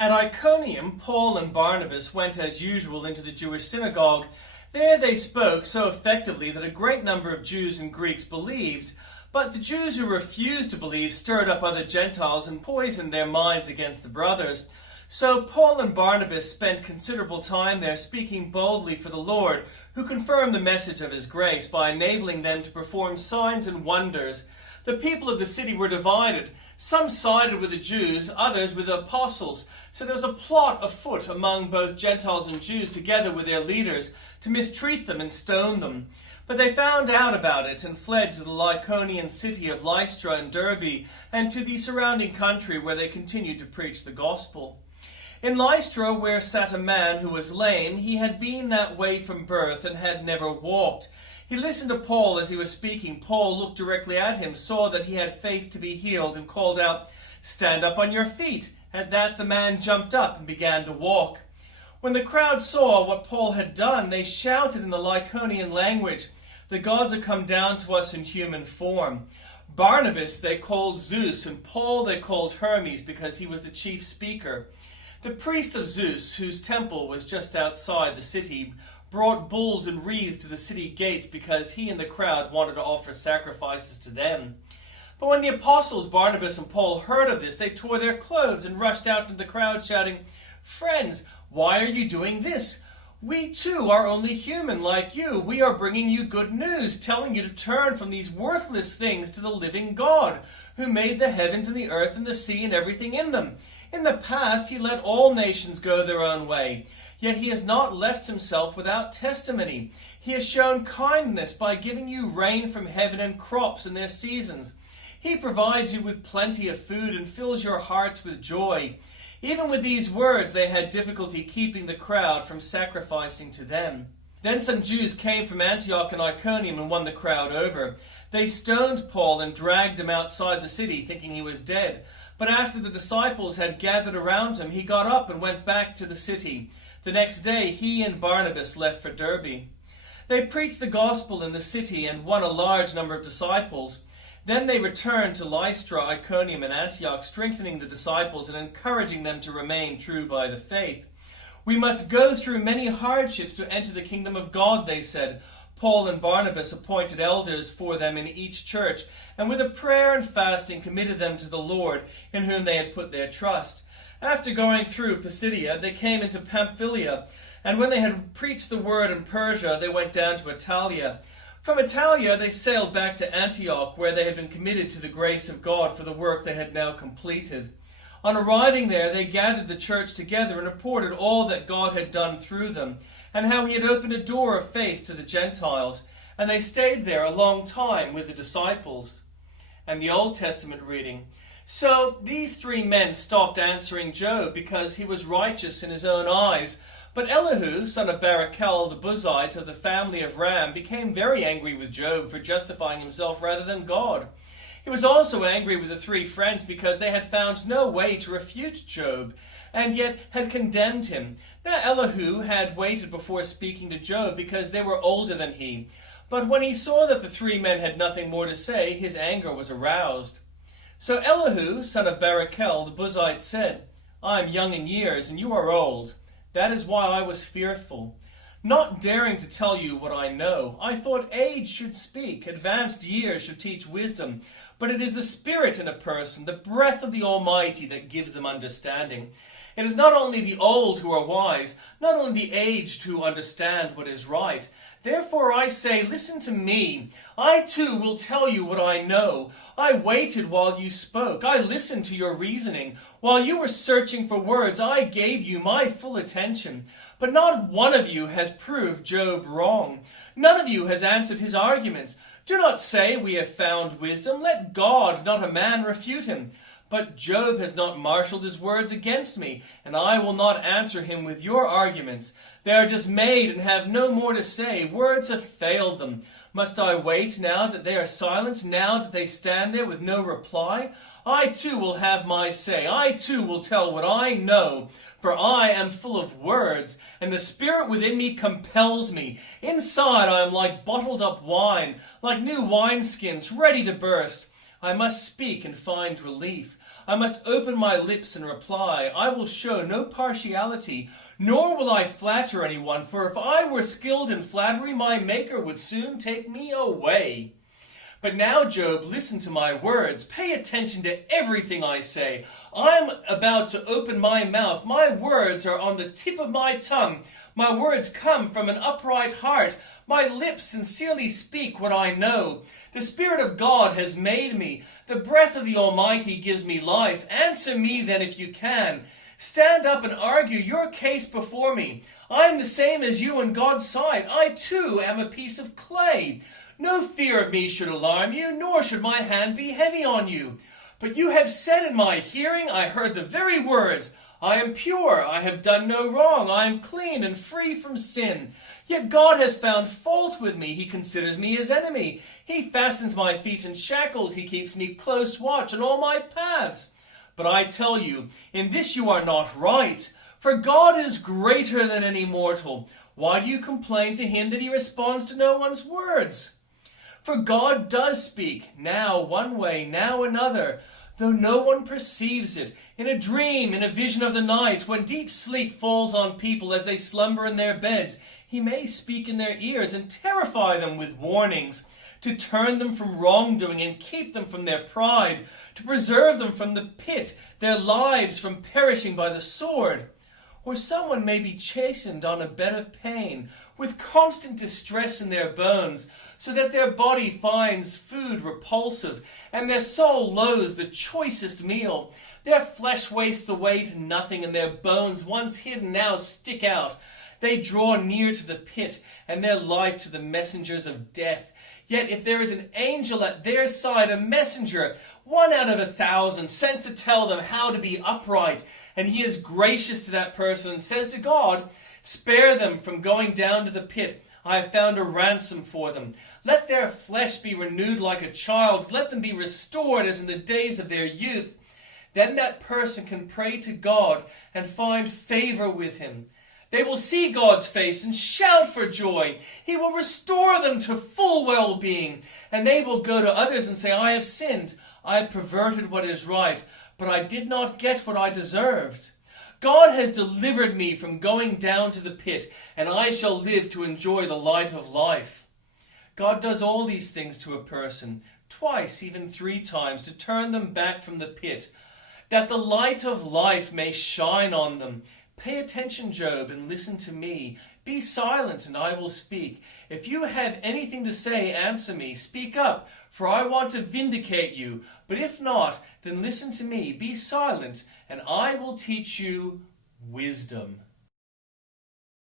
At Iconium, Paul and Barnabas went as usual into the Jewish synagogue. There they spoke so effectively that a great number of Jews and Greeks believed. But the Jews who refused to believe stirred up other Gentiles and poisoned their minds against the brothers. So Paul and Barnabas spent considerable time there speaking boldly for the Lord, who confirmed the message of his grace by enabling them to perform signs and wonders. The people of the city were divided. Some sided with the Jews, others with the apostles. So there was a plot afoot among both Gentiles and Jews, together with their leaders, to mistreat them and stone them. But they found out about it and fled to the Lycaonian city of Lystra and Derbe, and to the surrounding country, where they continued to preach the gospel. In Lystra, where sat a man who was lame, he had been that way from birth and had never walked. He listened to Paul as he was speaking. Paul looked directly at him, saw that he had faith to be healed, and called out, "Stand up on your feet." At that the man jumped up and began to walk. When the crowd saw what Paul had done, they shouted in the Lycaonian language, "The gods have come down to us in human form." Barnabas they called Zeus, and Paul they called Hermes, because he was the chief speaker. The priest of Zeus, whose temple was just outside the city, brought bulls and wreaths to the city gates because he and the crowd wanted to offer sacrifices to them. But when the apostles Barnabas and Paul heard of this, they tore their clothes and rushed out into the crowd shouting, "Friends, why are you doing this? We too are only human like you. We are bringing you good news, telling you to turn from these worthless things to the living God, who made the heavens and the earth and the sea and everything in them. In the past he let all nations go their own way. Yet he has not left himself without testimony. He has shown kindness by giving you rain from heaven and crops in their seasons. He provides you with plenty of food and fills your hearts with joy." Even with these words, they had difficulty keeping the crowd from sacrificing to them. Then some Jews came from Antioch and Iconium and won the crowd over. They stoned Paul and dragged him outside the city, thinking he was dead. But after the disciples had gathered around him, he got up and went back to the city. The next day, he and Barnabas left for Derbe. They preached the gospel in the city and won a large number of disciples. Then they returned to Lystra, Iconium, and Antioch, strengthening the disciples and encouraging them to remain true by the faith. "We must go through many hardships to enter the kingdom of God," they said. Paul and Barnabas appointed elders for them in each church, and with a prayer and fasting committed them to the Lord, in whom they had put their trust. After going through Pisidia, they came into Pamphylia, and when they had preached the word in Persia, they went down to Italia. From Italia they sailed back to Antioch, where they had been committed to the grace of God for the work they had now completed. On arriving there, they gathered the church together and reported all that God had done through them, and how he had opened a door of faith to the Gentiles, and they stayed there a long time with the disciples. And the Old Testament reading. So these three men stopped answering Job because he was righteous in his own eyes. But Elihu, son of Barachel, the Buzite of the family of Ram, became very angry with Job for justifying himself rather than God. He was also angry with the three friends because they had found no way to refute Job, and yet had condemned him. Now Elihu had waited before speaking to Job because they were older than he. But when he saw that the three men had nothing more to say, his anger was aroused. So Elihu, son of Barachel, the Buzite, said, "I am young in years, and you are old. That is why I was fearful, not daring to tell you what I know. I thought age should speak, advanced years should teach wisdom. But it is the spirit in a person, the breath of the Almighty, that gives them understanding. It is not only the old who are wise, not only the aged who understand what is right. Therefore I say, listen to me. I too will tell you what I know. I waited while you spoke. I listened to your reasoning. While you were searching for words, I gave you my full attention. But not one of you has proved Job wrong. None of you has answered his arguments. Do not say we have found wisdom. Let God, not a man, refute him. But Job has not marshaled his words against me, and I will not answer him with your arguments. They are dismayed and have no more to say. Words have failed them. Must I wait now that they are silent, now that they stand there with no reply? I too will have my say. I too will tell what I know, for I am full of words, and the spirit within me compels me. Inside I am like bottled up wine, like new wineskins ready to burst. I must speak and find relief. I must open my lips and reply. I will show no partiality, nor will I flatter anyone, for if I were skilled in flattery, my Maker would soon take me away. But now, Job, listen to my words. Pay attention to everything I say. I'm about to open my mouth. My words are on the tip of my tongue. My words come from an upright heart. My lips sincerely speak what I know. The Spirit of God has made me. The breath of the Almighty gives me life. Answer me then if you can. Stand up and argue your case before me. I am the same as you in God's sight. I too am a piece of clay. No fear of me should alarm you, nor should my hand be heavy on you. But you have said in my hearing, I heard the very words, I am pure, I have done no wrong, I am clean and free from sin. Yet God has found fault with me, he considers me his enemy. He fastens my feet in shackles, he keeps me close watch on all my paths. But I tell you, in this you are not right, for God is greater than any mortal. Why do you complain to him that he responds to no one's words? For God does speak, now one way, now another, though no one perceives it. In a dream, in a vision of the night, when deep sleep falls on people as they slumber in their beds, he may speak in their ears and terrify them with warnings, to turn them from wrongdoing and keep them from their pride, to preserve them from the pit, their lives from perishing by the sword. Or someone may be chastened on a bed of pain, with constant distress in their bones, so that their body finds food repulsive, and their soul loathes the choicest meal. Their flesh wastes away to nothing, and their bones, once hidden, now stick out. They draw near to the pit, and their life to the messengers of death. Yet if there is an angel at their side, a messenger, 1 out of 1,000, sent to tell them how to be upright, and he is gracious to that person and says to God, spare them from going down to the pit. I have found a ransom for them. Let their flesh be renewed like a child's. Let them be restored as in the days of their youth. Then that person can pray to God and find favor with him. They will see God's face and shout for joy. He will restore them to full well-being. And they will go to others and say, I have sinned. I have perverted what is right, but I did not get what I deserved. God has delivered me from going down to the pit, and I shall live to enjoy the light of life. God does all these things to a person, twice, even 3 times, to turn them back from the pit, that the light of life may shine on them. Pay attention, Job, and listen to me. Be silent, and I will speak. If you have anything to say, answer me. Speak up, for I want to vindicate you. But if not, then listen to me. Be silent, and I will teach you wisdom.